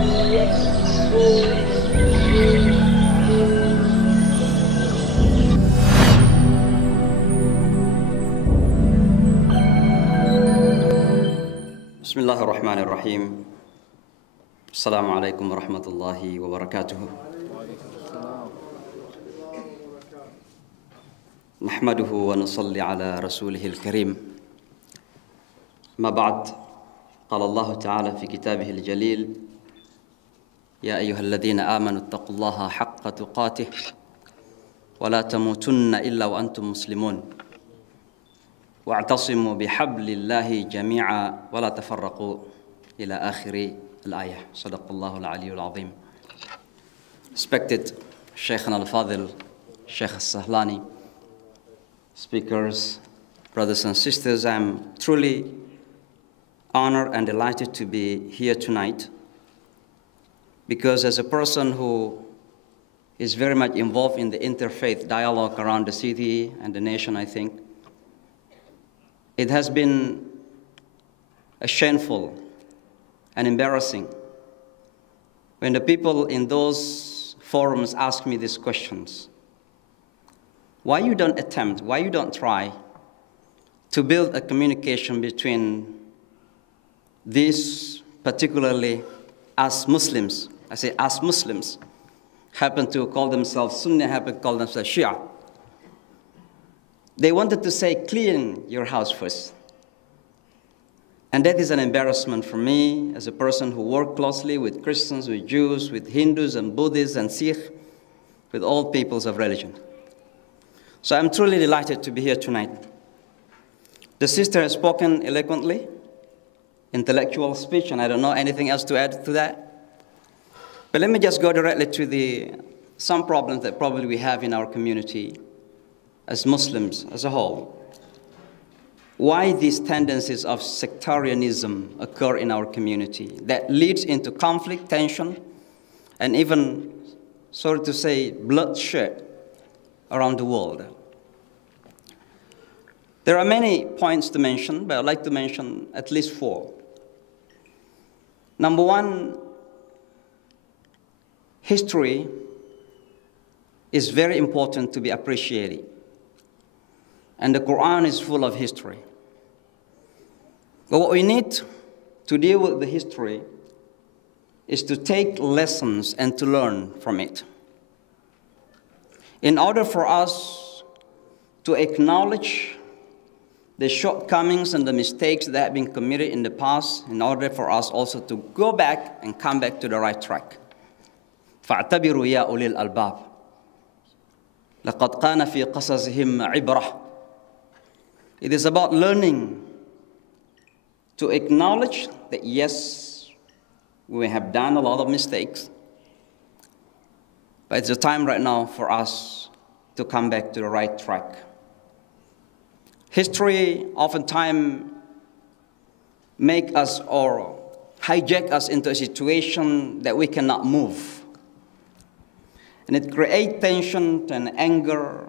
بسم الله الرحمن الرحيم. السلام عليكم ورحمة الله وبركاته. نحمده ونصلي على رسوله الكريم. ما بعد، قال الله تعالى في كتابه الجليل: يا أيها الذين آمنوا اتقوا الله حق تقاته ولا تموتن إلا وأنتم مسلمون واعتصموا بحبل الله جميعا ولا تفرقوا إلى آخر الآية. صدق الله العلي العظيم. Respected Shaykhana al-Fadil, Shaykh al-Sahlani, speakers, brothers and sisters, I'm truly honored and delighted to be here tonight, because as a person who is very much involved in the interfaith dialogue around the city and the nation, I think it has been a shameful and embarrassing when the people in those forums ask me these questions. Why you don't attempt, why you don't try to build a communication between these, particularly as Muslims, I say as Muslims, happen to call themselves Sunni, happen to call themselves Shia. They wanted to say, clean your house first. And that is an embarrassment for me as a person who worked closely with Christians, with Jews, with Hindus and Buddhists and Sikh, with all peoples of religion. So I'm truly delighted to be here tonight. The sister has spoken eloquently, intellectual speech, and I don't know anything else to add to that. But let me just go directly to some problems that probably we have in our community as Muslims as a whole. Why these tendencies of sectarianism occur in our community that leads into conflict, tension, and even, sorry to say, bloodshed around the world. There are many points to mention, but I'd like to mention at least 4. Number 1, history is very important to be appreciated. And the Quran is full of history. But what we need to deal with the history is to take lessons and to learn from it. In order for us to acknowledge the shortcomings and the mistakes that have been committed in the past, in order for us also to go back and come back to the right track. فَاعْتَبِرُوا يَا أُولِي الْأَلْبَابِ لَقَدْ كَانَ فِي قَصَصِهِمْ عِبْرَةٌ. It is about learning to acknowledge that, yes, we have done a lot of mistakes, but it's the time right now for us to come back to the right track. History oftentimes make us or hijack us into a situation that we cannot move. And it creates tension and anger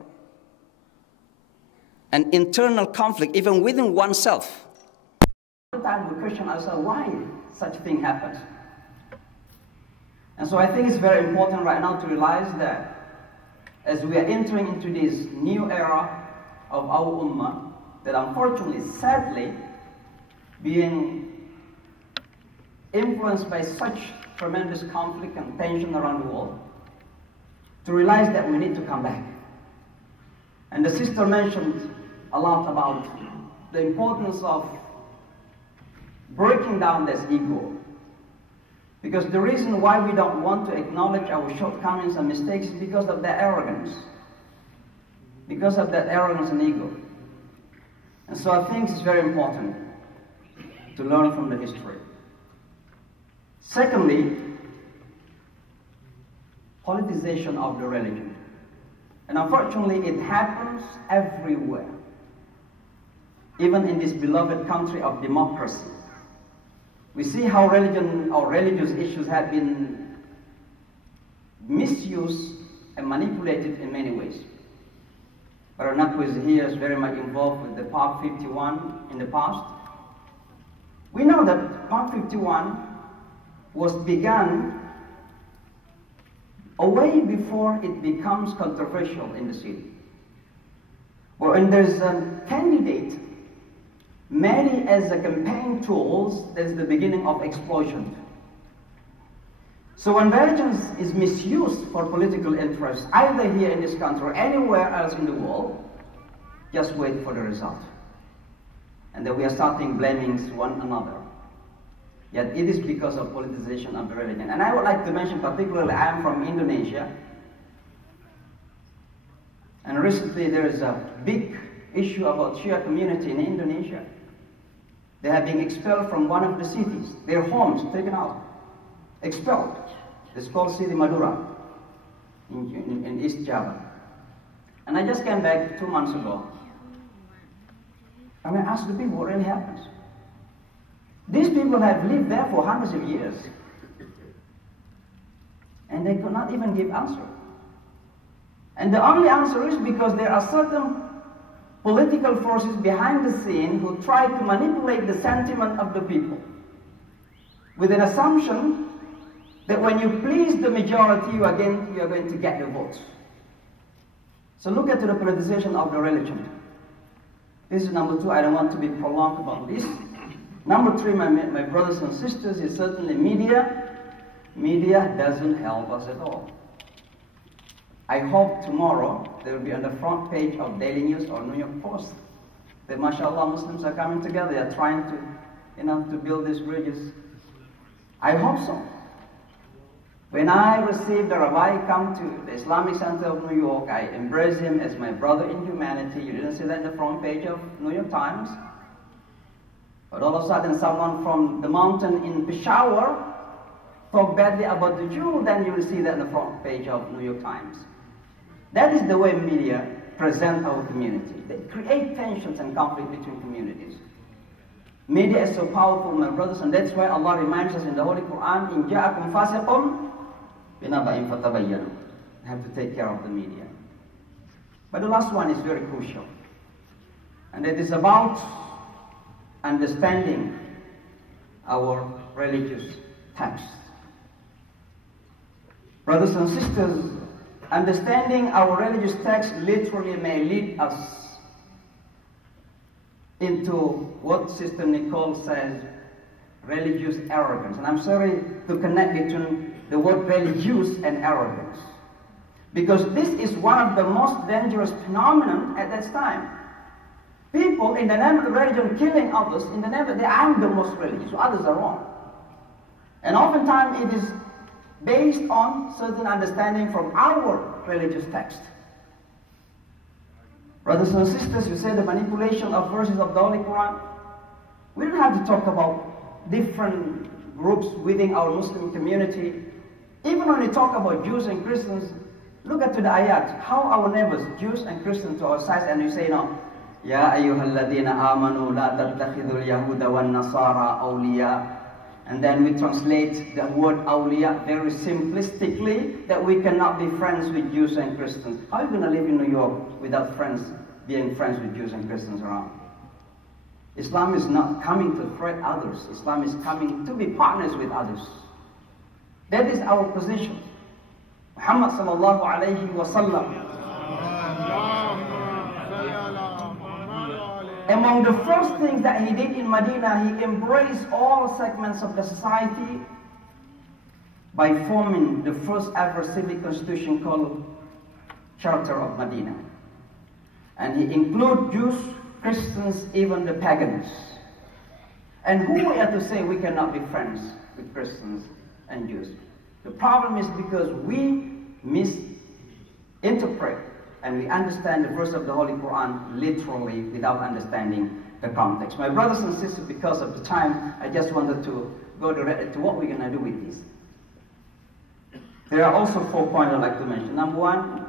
and internal conflict, even within oneself. Sometimes we question ourselves why such a thing happens. And so I think it's very important right now to realize that as we are entering into this new era of our ummah, that unfortunately, sadly, being influenced by such tremendous conflict and tension around the world, to realize that we need to come back. And the sister mentioned a lot about the importance of breaking down this ego. Because the reason why we don't want to acknowledge our shortcomings and mistakes is because of that arrogance. Because of that arrogance and ego. And so I think it's very important to learn from the history. Secondly, politicization of the religion. And unfortunately, it happens everywhere. Even in this beloved country of democracy. We see how religion or religious issues have been misused and manipulated in many ways. Barak who is here is very much involved with the Park 51 in the past. We know that Park 51 was begun way before it becomes controversial in the city. When there's a candidate made as a campaign tools, that's the beginning of explosion. So when religion is misused for political interests, either here in this country or anywhere else in the world, just wait for the result. And then we are starting blaming one another. Yet it is because of politicization of the religion. And I would like to mention particularly, I am from Indonesia. And recently there is a big issue about Shia community in Indonesia. They have been expelled from one of the cities. Their homes taken out, expelled. It's called City Madura in East Java. And I just came back 2 months ago. I asked the people what really happens. These people have lived there for hundreds of years. And they could not even give answer. And the only answer is because there are certain political forces behind the scene who try to manipulate the sentiment of the people with an assumption that when you please the majority, you are going to get the votes. So look at the politicization of the religion. This is number 2. I don't want to be prolonged about this. Number 3, my brothers and sisters, is certainly media. Media doesn't help us at all. I hope tomorrow they will be on the front page of Daily News or New York Post that, mashallah, Muslims are coming together. They are trying to build these bridges. I hope so. When I received the rabbi come to the Islamic Center of New York, I embraced him as my brother in humanity. You didn't see that in the front page of New York Times. But all of a sudden, someone from the mountain in Peshawar talk badly about the Jew, then you will see that in the front page of New York Times. That is the way media present our community. They create tensions and conflict between communities. Media is so powerful, my brothers, and that's why Allah reminds us in the Holy Quran, "In ja'akum fasiqun binaba'in fatabayyanu." You have to take care of the media. But the last one is very crucial. And it is about understanding our religious texts. Brothers and sisters, understanding our religious text literally may lead us into what Sister Nicole says, religious arrogance. And I'm sorry to connect between the word religious and arrogance, because this is one of the most dangerous phenomenon at that time. People in the name of the religion killing others in the name of I'm the most religious, so others are wrong. And oftentimes it is based on certain understanding from our religious text. Brothers and sisters, you say the manipulation of verses of the Holy Quran. We don't have to talk about different groups within our Muslim community. Even when we talk about Jews and Christians, look at the ayat, how our neighbors, Jews and Christians to our side, and you say, no, Ya ayyuhalladhina amanu la tattakhidul yahuda wan nasara awliya. And then we translate the word awliya very simplistically, that we cannot be friends with Jews and Christians. How are you going to live in New York without being friends with Jews and Christians around? Islam is not coming to threat others. Islam is coming to be partners with others. That is our position. Muhammad sallallahu alayhi wa sallam, among the first things that he did in Medina, he embraced all segments of the society by forming the first ever civic constitution called Charter of Medina. And he included Jews, Christians, even the pagans. And who are to say we cannot be friends with Christians and Jews? The problem is because we misinterpret and we understand the verse of the Holy Quran literally without understanding the context. My brothers and sisters, because of the time, I just wanted to go directly to what we're going to do with this. There are also 4 points I'd like to mention. Number 1,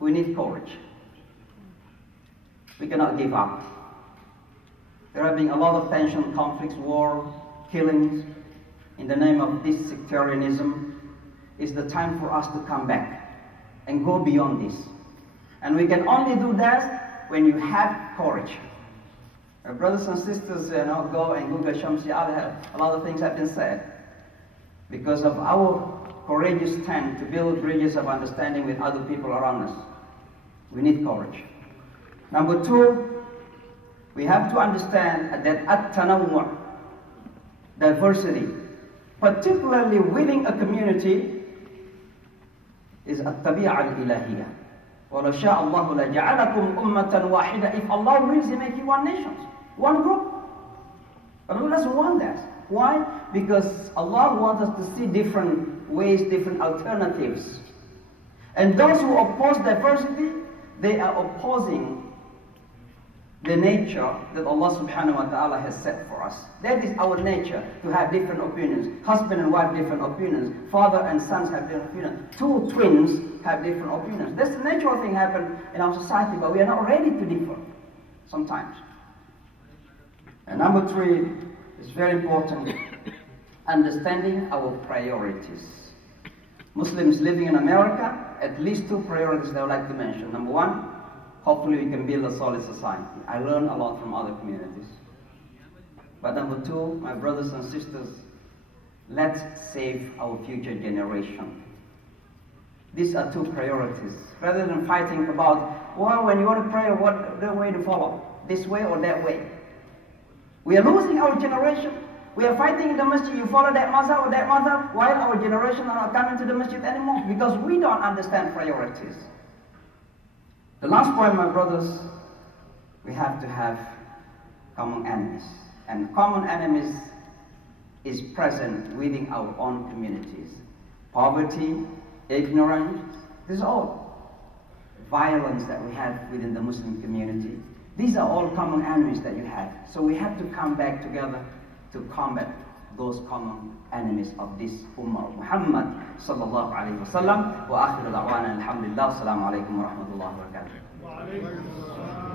we need courage. We cannot give up. There have been a lot of tension, conflicts, war, killings in the name of this sectarianism. It's the time for us to come back and go beyond this. And we can only do that when you have courage. Our brothers and sisters, go and Google Shamsi. A lot of things have been said. because of our courageous stand to build bridges of understanding with other people around us. We need courage. Number two, we have to understand that at-tanawwu', diversity, particularly within a community, is at-tabi'a al-ilahiyya. وَلَوْ شَاءَ اللَّهُ لَجَعَلَكُمْ أُمَّةً وَاحِدَةً. If Allah wills, He make you one nation, one group. Allah doesn't want that. Why? Because Allah wants us to see different ways, different alternatives. And those who oppose diversity, they are opposing the nature that Allah subhanahu wa ta'ala has set for us. That is our nature, to have different opinions. Husband and wife, different opinions. Father and sons have different opinions. Two twins have different opinions. That's the natural thing happen in our society, but we are not ready to differ sometimes. And number three is very important, understanding our priorities. Muslims living in America, at least two priorities that I would like to mention. Number one, hopefully we can build a solid society. I learn a lot from other communities. But number two, my brothers and sisters, let's save our future generation. These are two priorities. Rather than fighting about, well, when you want to pray, what the way to follow? This way or that way? We are losing our generation. We are fighting in the masjid, you follow that mazhab or that mazhab, while our generation are not coming to the masjid anymore because we don't understand priorities. The last point, my brothers, we have to have common enemies. And common enemies is present within our own communities. Poverty, ignorance, this is all violence that we have within the Muslim community. These are all common enemies that you have. So we have to come back together to combat those common enemies of this Ummah of Muhammad sallallahu alayhi wa sallam. Wa akhiru da'wana alhamdulillah. Assalamu alaikum wa rahmatullahi wa barakatuh.